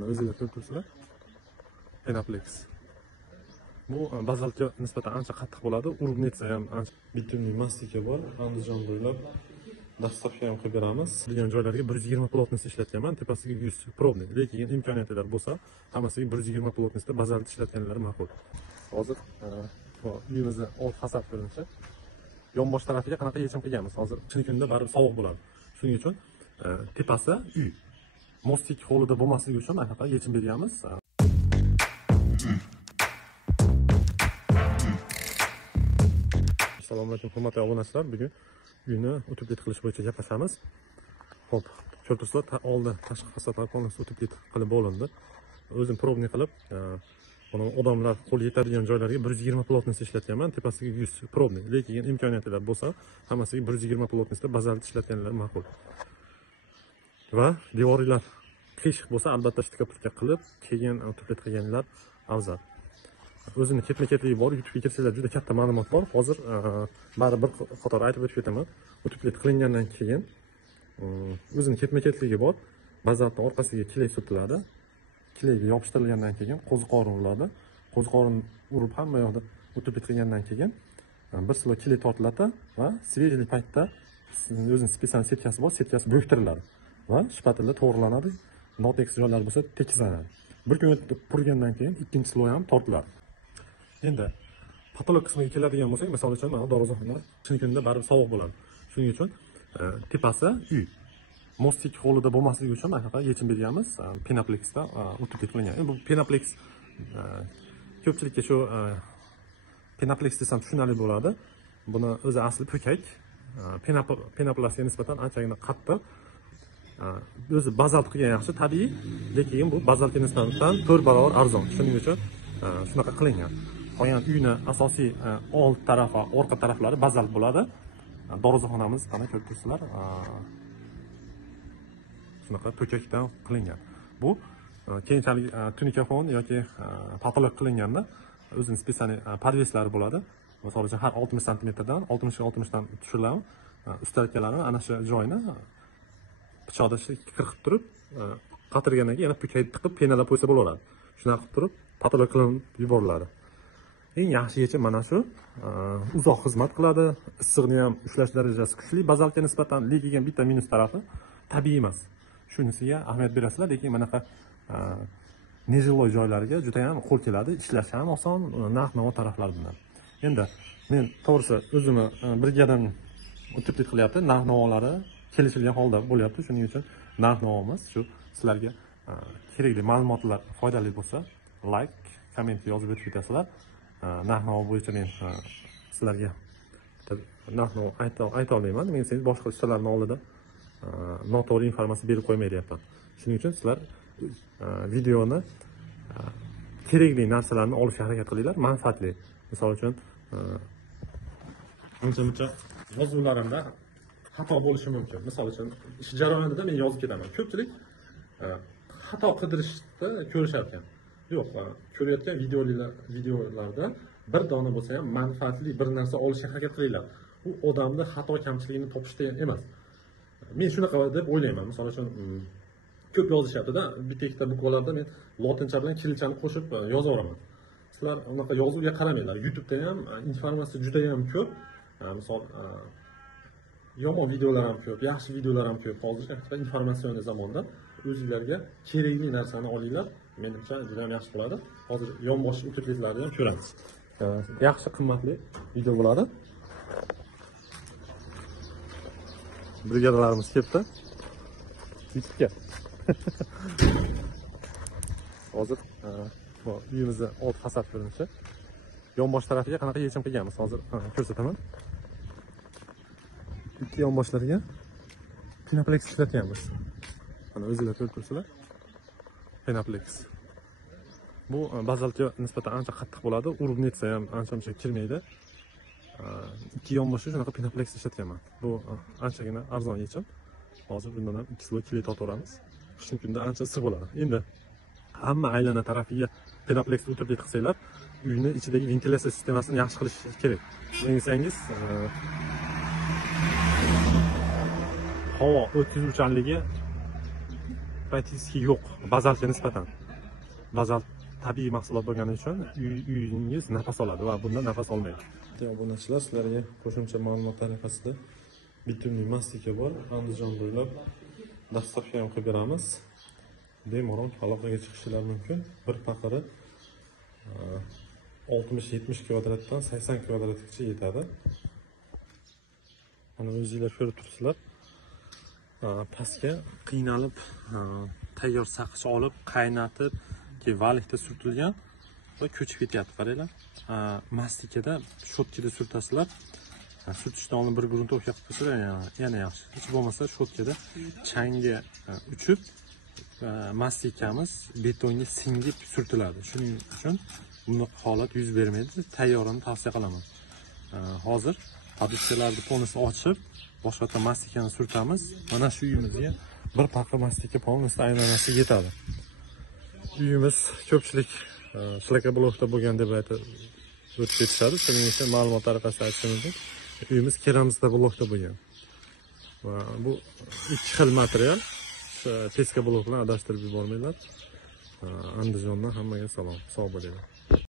Mana o'zingizlar ko'rib turibsizlar. Penaplex. Bu bazaltga nisbatan ancha qattiq bo'ladi. Urib netsa ham ancha bitumli mastika bor. Andijon bo'ylab dastavka ham qilib beramiz. Degan joylarga 120 plotность ishlatganman. Tepasiga 100 probniy. Lekin imkoniyatlar bo'lsa, hammasiga 120 plotностьda bazalt ishlatganlar ma'qul. Hozir uyimizda old fasad ko'rinishi. Yonbosh tarafiga qanaqa yechim qilganmiz? Hozir chil kunda baribir sovuq bo'ladi. Shuning uchun tepasi uy. Mostik hovlida bo'lmasligi uchun anaqa yechim berganmiz. Assalomu alaykum hurmatli obunachilar. Bugun uyni utublit qilish bo'yicha gaplashamiz. Xo'p, ko'ribsizlar, oldi tashqi fasadlar polностью utublit qilib bo'lindi. O'zim probniy qilib, buni odamlar qo'l yetadigan joylarga 120 plotность ishlatganman, tepasiga 100 probniy. Lekin imkoniyatlar bo'lsa, hammasiga 120 plotностьda bazalt ishlatganlar ma'qul. Va devorlar qiyshiq bo'lsa, albatta shtikopurka qilib, keyin utublit qilganlar afzal. O'zini ketma-ketligi bor, YouTube'ga kirsanglar juda katta ma'lumot bor. Hozir bari bir qator aytib o'tib ketaman. Utublit qilingandan keyin o'zini ketma-ketligi bor. Bazaltning orqasiga kilek surtiladi. Kilekga yopishtirilgandan keyin qo'ziqorin uriladi. Qo'ziqorin urib hamma yoqda utublit qilgandan keyin bir silo kilek tortiladi va svejli paytda o'zining spesial setkasi bor, setkasi bo'ktiriladi va shpatilla to'g'rilanadi. Notekis joylar bo'lsa tekislanadi. Bir kun o'tib purgandan keyin ikkinchi silo ham tortiladi. Endi patolog qismiga keladigan bo'lsak, misol uchun mana dorixona chil kunda baribir sovuq bo'ladi. Shuning uchun tepasi uy. Mostik hovlida bo'lmasligi uchun anaqa yechim berganmiz. Penaplexda utublit qilingan. Bu Penaplex ko'pchilikka shu Penaplex desam tushunarli bo'ladi. Buni o'zi asli po'kak. Penaplexga nisbatan anchagina qattiq. O'zi bazalt qilgan yaxshi, tabiiy, lekin bu bazaltga nisbatan 4 barobar arzon. Shuning uchun shunaqa qilingan. Qolgan uyni asosiy old tarafi, orqa taraflari bazalt bo'ladi. Dorixonamiz qani ko'rib turibsizlar. Shunaqa po'kakdan qilingan. Bu keyinchalik tunikafon yoki patolog qilinganda o'zining spesial podveslari bo'ladi. Masalan uchun har 60 sm dan 60 dan tushiriladi. Ustalkalarni ana shu joyini pichoqda qirqib turib, qatirgandan keyin yana po'kak tiqib penalab qo'ysa bo'laveradi. Shunaqa qilib turib patolog qilinib yuboriladi. Eng yaxshi yechim mana shu. Uzoq xizmat qiladi, issiqni ham ushlash darajasi kuchli, bazaltga nisbatan, lekin bitta minus tarafi tabiiy emas. Shunisiga ahamiyat berasizlar, lekin bunaqa nejiloy joylarga juda ham qo'l keladi, ishlash ham oson, narx-navo taraflar bilan. Endi men to'g'risi o'zimni brigadam utublit qilyapti, narx-navolari kelishilgan holda bo'lyapti. Shuning uchun narx-navomiz shu. Sizlarga kerakli ma'lumotlar foydali bo'lsa, like, komment yozib o'tib ketasizlar. Narx-navo bo'yicha men sizlarga narx-navo ayta olmayman. Men siz boshqa ustalarning oldida noto'g'ri informatsiya berib qo'ymayapman. Shuning uchun sizlar videoni kerakli narsalarni olishga harakat qilinglar, manfaatli. Misol uchun ancha-muncha yozuvlarimda xato bo'lishi mumkin. Misol uchun ish jarayonida men yozib ketaman. Ko'pchilik xato qidirishda ko'rishar ekan. Yo'q, ko'rayotgan videolarda bir dona bo'lsa ham manfaatli bir narsa olishga harakat qilinglar. U odamni xato kamchiligini topishda emas. Men shunaqa deb o'ylayman. Misol uchun ko'p yozishyapti-da, bitta ikkita bukvalarda men lotincha bilan kirilchani qo'shib yozaveraman. Sizlar unaqa yozuvga qaramanglar. YouTube'da ham informatsiya juda ham ko'p. Misol yomon videolar ham ko'p, yaxshi videolar ham ko'p. Hozir informatsion zamonda o'zingizlarga kerakli narsani olinglar. Menimcha juda ham yaxshi bo'ladi. Hozir yonbosh utubliklarni ham ko'ramiz. Yaxshi, qimmatli video bo'ladi. Brigadalarimiz kelibdi. YouTube'ga. Hozir bu uyimizda old fasad ko'rinishi. Yonbosh tarafiga qanaqa yechim qilganmiz? Hozir ko'rsataman. Ikki yonboshlariga Penaplex ishlatganmiz. Mana o'zingizlar ko'rib turibsizlar. Penaplex. Bu bazaltga nisbatan ancha qattiq bo'ladi. Urib netsa ham ancha-muncha kirmaydi. Ikki yonboshi shunaqa Penaplex ishlatganman. Bu anchagina arzon yechim. Hozir bundan ham 2 kilo kilek tortamiz. Qishki kunda ancha issiq bo'ladi. Endi hamma aylana tarafiga Penaplex utublit qilsanglar, uyni ichidagi ventilyatsiya sistemasini yaxshi qilish kerak. Desangiz, havo o'tkazuvchanligi aytingizki yo'q, bazaltga nisbatan. Bazalt tabiiy mahsulot bo'lgani uchun uyingiz nafas oladi va bundan nafas olmaydi. Obunachilar, sizlarga qo'shimcha ma'lumot tariqasida bitumli mastika bor. Andijon bo'ylab dastlabki ham qilib beramiz. Bemalol aloqaga chiqishingiz mumkin. Bir paqiri 60-70 kvadratdan 80 kvadratgacha yetadi. Mana o'zingizlar ko'rib turibsizlar. Pastga qiynalib tayyor saqich olib, qaynatib, keyin valikda surtilgan va ko'chib ketyapti, qaranglar. Mastikada shotkada surtasizlar. Surtishdan oldin bir gruntovka qilib qo'ysalar yana yaxshi. Hech bo'lmasa shotkada changga uchib mastikamiz betonga singib surtiladi. Shuning uchun bunday holat yuz bermaydi. Tayyorini tavsiya qilaman. Hozir podishkalarni polnisini ochib, boshqa mastikani surtamiz. Mana shu uyimizga bir paqa mastika polnisini aylanasi yetadi. Uyimiz ko'pchilik shlaka blokda bo'lgan deb aytib o'tib ketishadi. Shuning uchun ma'lumot tariqasida aytishim mumkin. Uyimiz keramzitda blokda bo'lgan. Va bu ikki xil material. Peska blok bilan adashtirib yubormanglar. Andijondan hammaga salom. Sog' bo'linglar.